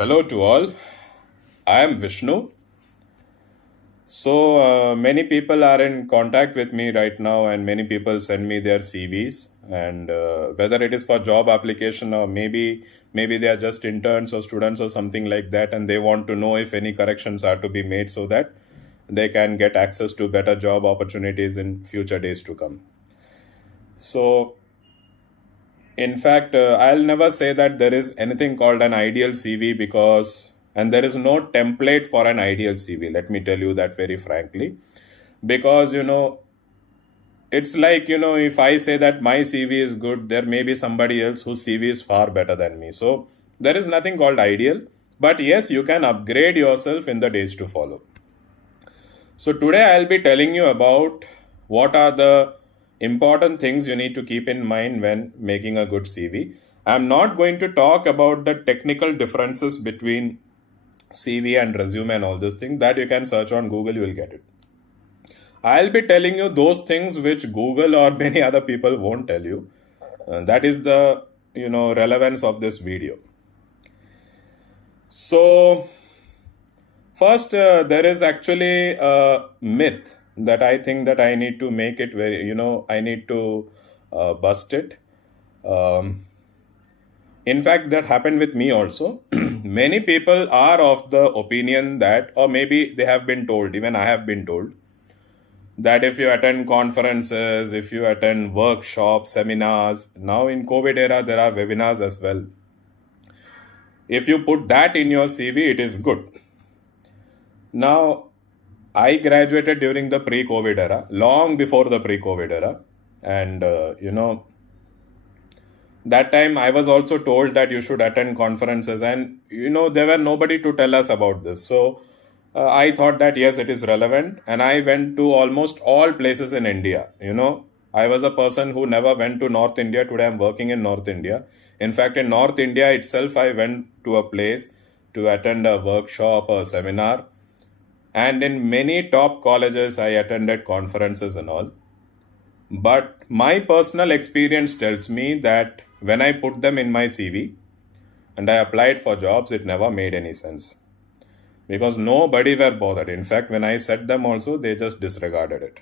Hello to all. I am Vishnu. So many people are in contact with me right now, and many people send me their CVs. And whether it is for job application or maybe they are just interns or students or something like that, and they want to know if any corrections are to be made so that they can get access to better job opportunities in future days to come. So in fact, I'll never say that there is anything called an ideal CV and there is no template for an ideal CV. Let me tell you that very frankly. Because, it's like, if I say that my CV is good, there may be somebody else whose CV is far better than me. So there is nothing called ideal. But yes, you can upgrade yourself in the days to follow. So today I'll be telling you about what are the important things you need to keep in mind when making a good CV. I'm not going to talk about the technical differences between CV and resume and all this thing that you can search on Google, you will get it. I'll be telling you those things which Google or many other people won't tell you. That is the relevance of this video. So first, there is actually a myth that I think that I need to make it very, I need to bust it. In fact, that happened with me also. Many people are of the opinion that, or maybe they have been told, even I have been told, that if you attend conferences, if you attend workshops, seminars, now in COVID era, there are webinars as well. If you put that in your CV, it is good. Now, I graduated during the pre-COVID era, long before the pre-COVID era. And, that time I was also told that you should attend conferences. And, there were nobody to tell us about this. So, I thought that, yes, it is relevant. And I went to almost all places in India. I was a person who never went to North India. Today I'm working in North India. In fact, in North India itself, I went to a place to attend a workshop or a seminar. And in many top colleges, I attended conferences and all. But my personal experience tells me that when I put them in my CV and I applied for jobs, it never made any sense. Because nobody were bothered. In fact, when I said them also, they just disregarded it.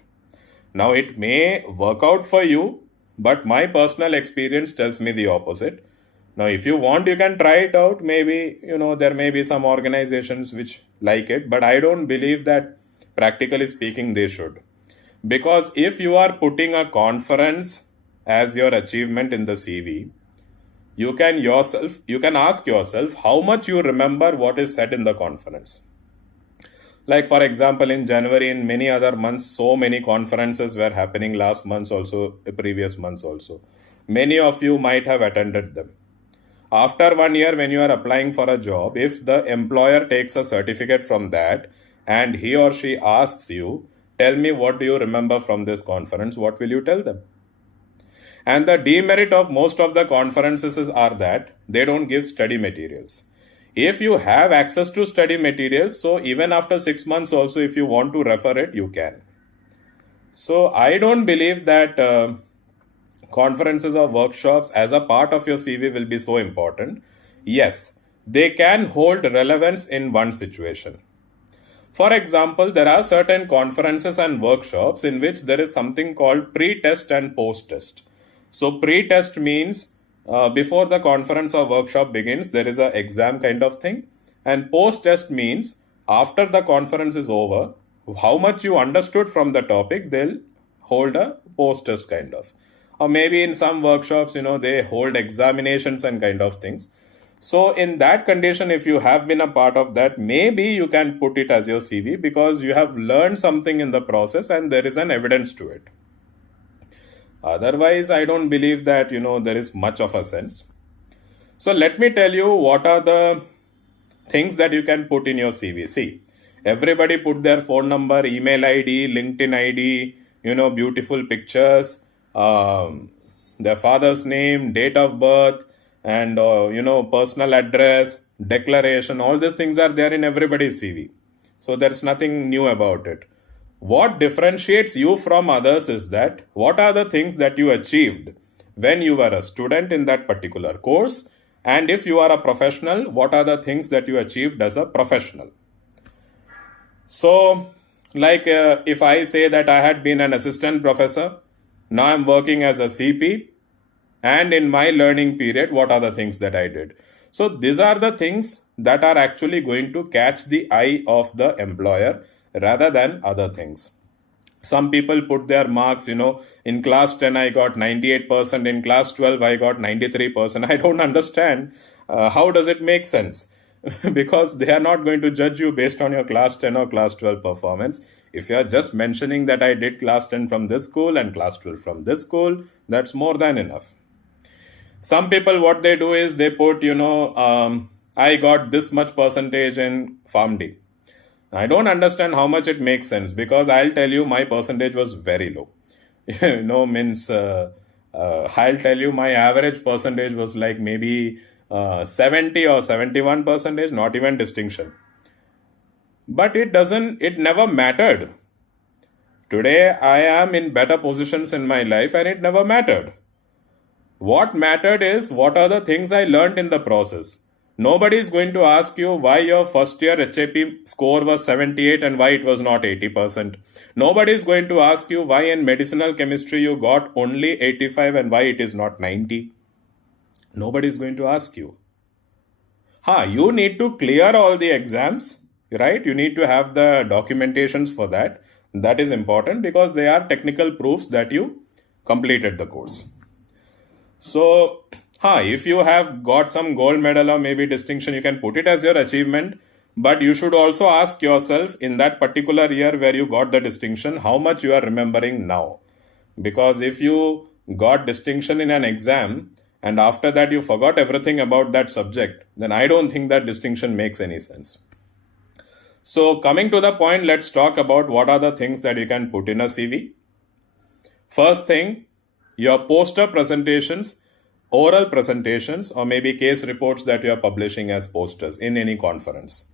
Now, it may work out for you, but my personal experience tells me the opposite. Now, if you want, you can try it out. Maybe, there may be some organizations which like it, but I don't believe that, practically speaking, they should. Because if you are putting a conference as your achievement in the CV, you can ask yourself how much you remember what is said in the conference. Like, for example, in January, in many other months, so many conferences were happening last months also, previous months also. Many of you might have attended them. After 1 year, when you are applying for a job, if the employer takes a certificate from that and he or she asks you, tell me what do you remember from this conference, what will you tell them? And the demerit of most of the conferences are that they don't give study materials. If you have access to study materials, so even after 6 months also, if you want to refer it, you can. So I don't believe that conferences or workshops as a part of your CV will be so important. Yes, they can hold relevance in one situation. For example, there are certain conferences and workshops in which there is something called pre-test and post-test. So pre-test means before the conference or workshop begins, there is an exam kind of thing. And post-test means after the conference is over, how much you understood from the topic, they'll hold a post-test kind of. Or maybe in some workshops, they hold examinations and kind of things. So in that condition, if you have been a part of that, maybe you can put it as your CV because you have learned something in the process and there is an evidence to it. Otherwise, I don't believe that, there is much of a sense. So let me tell you what are the things that you can put in your CV. See, everybody put their phone number, email ID, LinkedIn ID, beautiful pictures, their father's name, date of birth, and, personal address, declaration. All these things are there in everybody's CV. So there's nothing new about it. What differentiates you from others is that what are the things that you achieved when you were a student in that particular course And if you are a professional, what are the things that you achieved as a professional? So, like if I say that I had been an assistant professor, now I'm working as a CP, and in my learning period, what are the things that I did? So, these are the things that are actually going to catch the eye of the employer rather than other things. Some people put their marks, in class 10 I got 98%, in class 12 I got 93%. I don't understand how does it make sense. Because they are not going to judge you based on your class 10 or class 12 performance. If you are just mentioning that I did class 10 from this school and class 12 from this school, that's more than enough. Some people, what they do is they put, I got this much percentage in PharmD. I don't understand how much it makes sense, because I'll tell you my percentage was very low. I'll tell you my average percentage was like maybe 70 or 71 percentage, not even distinction. But it never mattered. Today I am in better positions in my life and it never mattered. What mattered is what are the things I learned in the process. Nobody is going to ask you why your first year HAP score was 78 and why it was not 80%. Nobody is going to ask you why in medicinal chemistry you got only 85 and why it is not 90. Nobody is going to ask you. You need to clear all the exams, right? You need to have the documentations for that. That is important because they are technical proofs that you completed the course. So, if you have got some gold medal or maybe distinction, you can put it as your achievement. But you should also ask yourself in that particular year where you got the distinction, how much you are remembering now. Because if you got distinction in an exam and after that you forgot everything about that subject, then I don't think that distinction makes any sense. So coming to the point, let's talk about what are the things that you can put in a CV. First thing, your poster presentations, oral presentations, or maybe case reports that you are publishing as posters in any conference.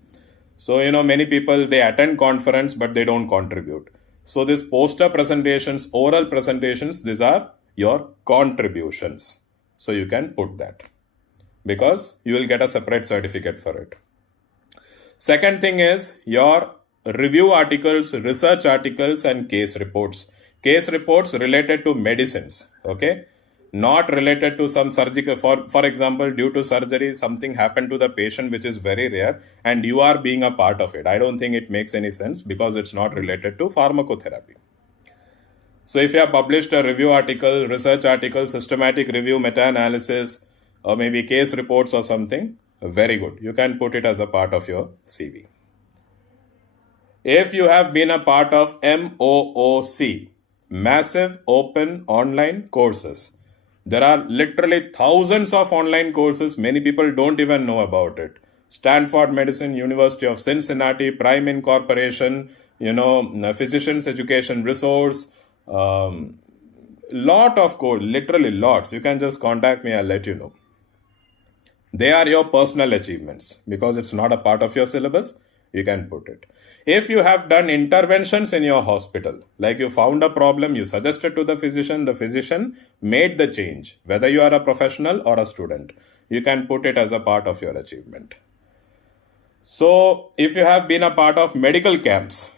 So, many people, they attend conference, but they don't contribute. So this poster presentations, oral presentations, these are your contributions. So you can put that because you will get a separate certificate for it. Second thing is your review articles, research articles, and case reports. Case reports related to medicines, okay? Not related to some surgical, for example, due to surgery, something happened to the patient which is very rare and you are being a part of it. I don't think it makes any sense because it's not related to pharmacotherapy. So if you have published a review article, research article, systematic review, meta-analysis, or maybe case reports or something, very good. You can put it as a part of your CV. If you have been a part of MOOC, Massive Open Online Courses, there are literally thousands of online courses. Many people don't even know about it. Stanford Medicine, University of Cincinnati, Prime Incorporation, Physicians Education Resource, lot of code, literally lots. You can just contact me, I'll let you know. They are your personal achievements because it's not a part of your syllabus. You can put it. If you have done interventions in your hospital, like you found a problem, you suggested to the physician made the change, whether you are a professional or a student, you can put it as a part of your achievement. So if you have been a part of medical camps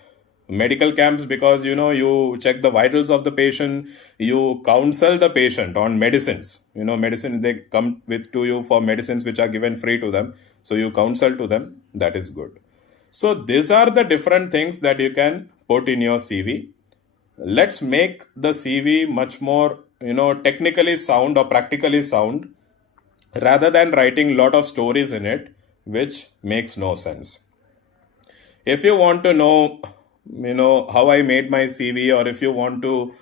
because you check the vitals of the patient, you counsel the patient on medicines, medicine, they come to you for medicines which are given free to them, so you counsel to them, that is good. So these are the different things that you can put in your CV. Let's make the CV much more technically sound or practically sound rather than writing a lot of stories in it which makes no sense. If you want to know how I made my CV, or if you want to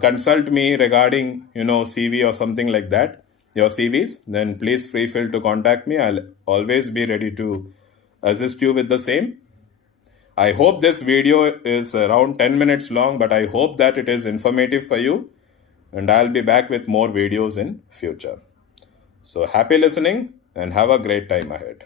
consult me regarding CV or something like that, your CVs, then please feel free to contact me. I'll always be ready to assist you with the same. I hope this video is around 10 minutes long, but I hope that it is informative for you, and I'll be back with more videos in future. So happy listening and have a great time ahead.